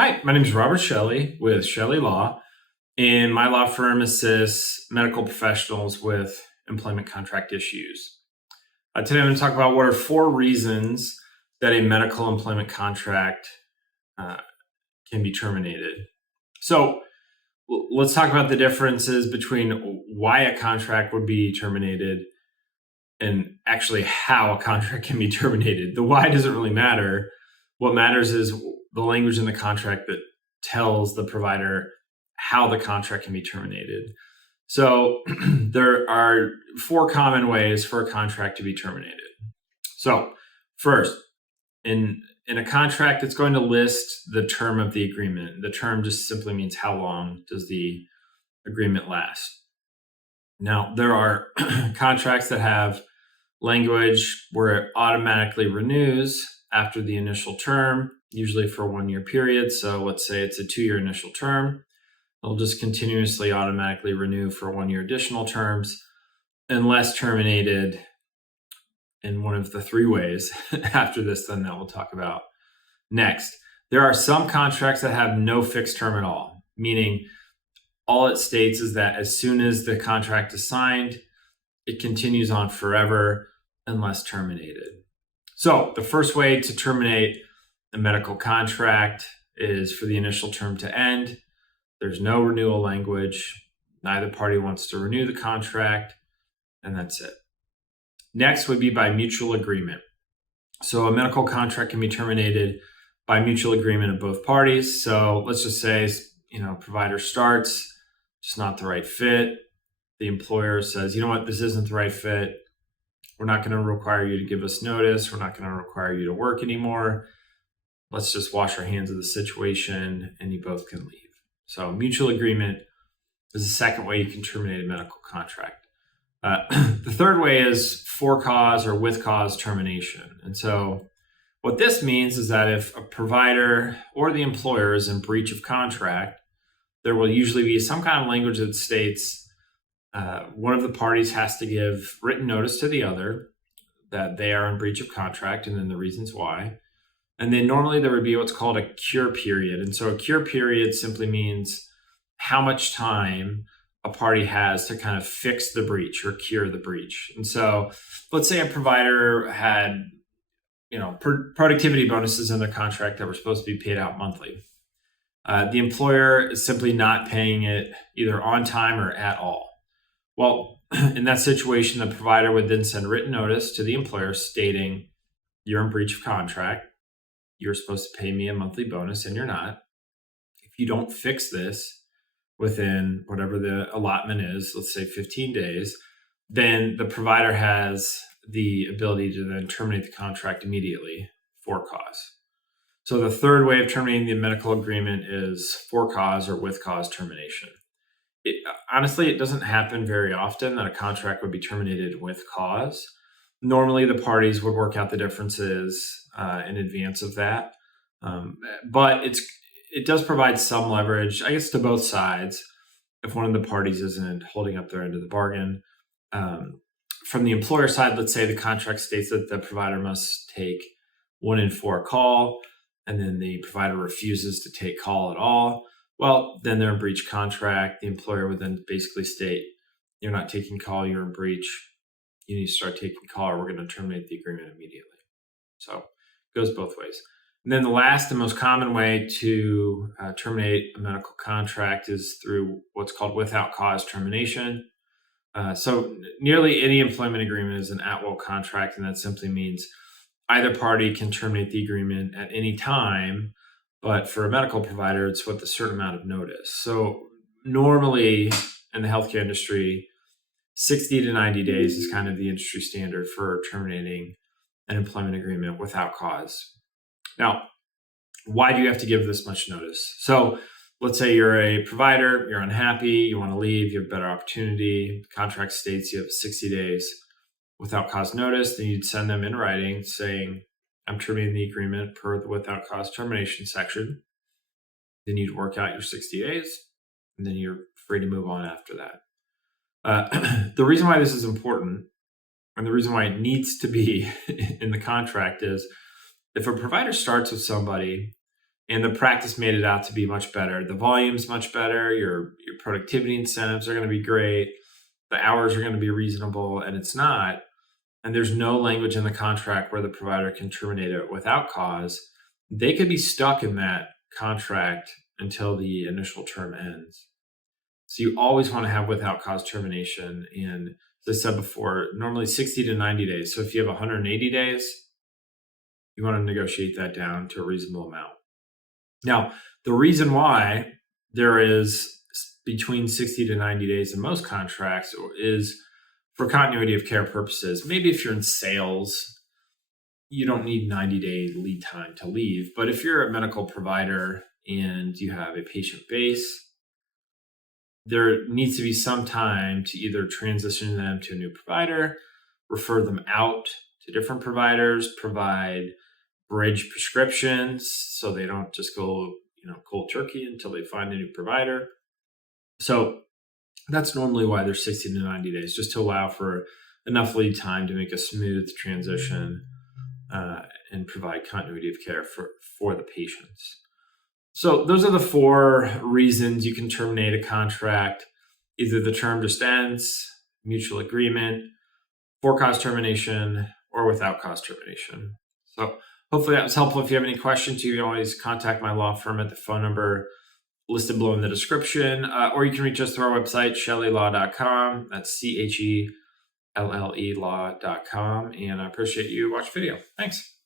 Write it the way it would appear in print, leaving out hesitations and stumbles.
Hi, my name is Robert Shelley with Chelle Law, and my law firm assists medical professionals with employment contract issues. Today, I'm going to talk about what are 4 reasons that a medical employment contract uh, can be terminated. So, let's talk about the differences between why a contract would be terminated and actually how a contract can be terminated. The why doesn't really matter. What matters is the language in the contract that tells the provider how the contract can be terminated. So there are 4 common ways for a contract to be terminated. So first, in a contract, it's going to list the term of the agreement. The term just simply means how long does the agreement last. Now, there are contracts that have language where it automatically renews after the initial term, usually for a 1-year period. So let's say it's a 2-year initial term. It'll just continuously automatically renew for 1-year additional terms unless terminated in one of the 3 ways after this, then that we'll talk about next. There are some contracts that have no fixed term at all, meaning all it states is that as soon as the contract is signed, it continues on forever unless terminated. So the first way to terminate a medical contract is for the initial term to end. There's no renewal language. Neither party wants to renew the contract, and that's it. Next would be by mutual agreement. So a medical contract can be terminated by mutual agreement of both parties. So let's just say, provider starts, just not the right fit. The employer says, you know what, this isn't the right fit. We're not going to require you to give us notice. We're not going to require you to work anymore. Let's just wash our hands of the situation and you both can leave. So mutual agreement is the second way you can terminate a medical contract. The third way is for cause or with cause termination. And so what this means is that if a provider or the employer is in breach of contract, there will usually be some kind of language that states one of the parties has to give written notice to the other that they are in breach of contract and then the reasons why. And then normally there would be what's called a cure period. And so a cure period simply means how much time a party has to kind of fix the breach or cure the breach. And so let's say a provider had, productivity bonuses in their contract that were supposed to be paid out monthly. The employer is simply not paying it either on time or at all. Well, in that situation, the provider would then send written notice to the employer stating, you're in breach of contract. You're supposed to pay me a monthly bonus and you're not. If you don't fix this within whatever the allotment is, let's say 15 days, then the provider has the ability to then terminate the contract immediately for cause. So the third way of terminating the medical agreement is for cause or with cause termination. Honestly, it doesn't happen very often that a contract would be terminated with cause. Normally, the parties would work out the differences in advance of that. But it does provide some leverage, I guess, to both sides if one of the parties isn't holding up their end of the bargain. From the employer side, let's say the contract states that the provider must take 1 in 4 call, and then the provider refuses to take call at all. Well, then they're in breach of contract. The employer would then basically state, you're not taking call, you're in breach. You need to start taking call or we're going to terminate the agreement immediately. So it goes both ways. And then the last and most common way to terminate a medical contract is through what's called without cause termination. So nearly any employment agreement is an at-will contract, and that simply means either party can terminate the agreement at any time. But for a medical provider, it's with a certain amount of notice. So normally in the healthcare industry, 60 to 90 days is kind of the industry standard for terminating an employment agreement without cause. Now, why do you have to give this much notice? So let's say you're a provider, you're unhappy, you want to leave, you have a better opportunity. The contract states you have 60 days without cause notice. Then you'd send them in writing saying, I'm terminating the agreement per the without cause termination section. Then you'd work out your 60 days, and then you're free to move on after that. The reason why this is important, and the reason why it needs to be in the contract is if a provider starts with somebody and the practice made it out to be much better. The volume's much better. Your productivity incentives are going to be great. The hours are going to be reasonable, and it's not. And there's no language in the contract where the provider can terminate it without cause. They could be stuck in that contract until the initial term ends. So you always want to have without cause termination. And as I said before, normally 60 to 90 days. So if you have 180 days, you want to negotiate that down to a reasonable amount. Now, the reason why there is between 60 to 90 days in most contracts is for continuity of care purposes. Maybe if you're in sales, you don't need 90-day lead time to leave. But if you're a medical provider and you have a patient base, there needs to be some time to either transition them to a new provider, refer them out to different providers, provide bridge prescriptions so they don't just go, cold turkey until they find a new provider. So that's normally why there's 60 to 90 days, just to allow for enough lead time to make a smooth transition and provide continuity of care for the patients. So those are the 4 reasons you can terminate a contract. Either the term just ends, mutual agreement, for cause termination, or without cause termination. So hopefully that was helpful. If you have any questions, you can always contact my law firm at the phone number listed below in the description, or you can reach us through our website, chellelaw.com. That's CHELLE law.com. And I appreciate you watching the video. Thanks.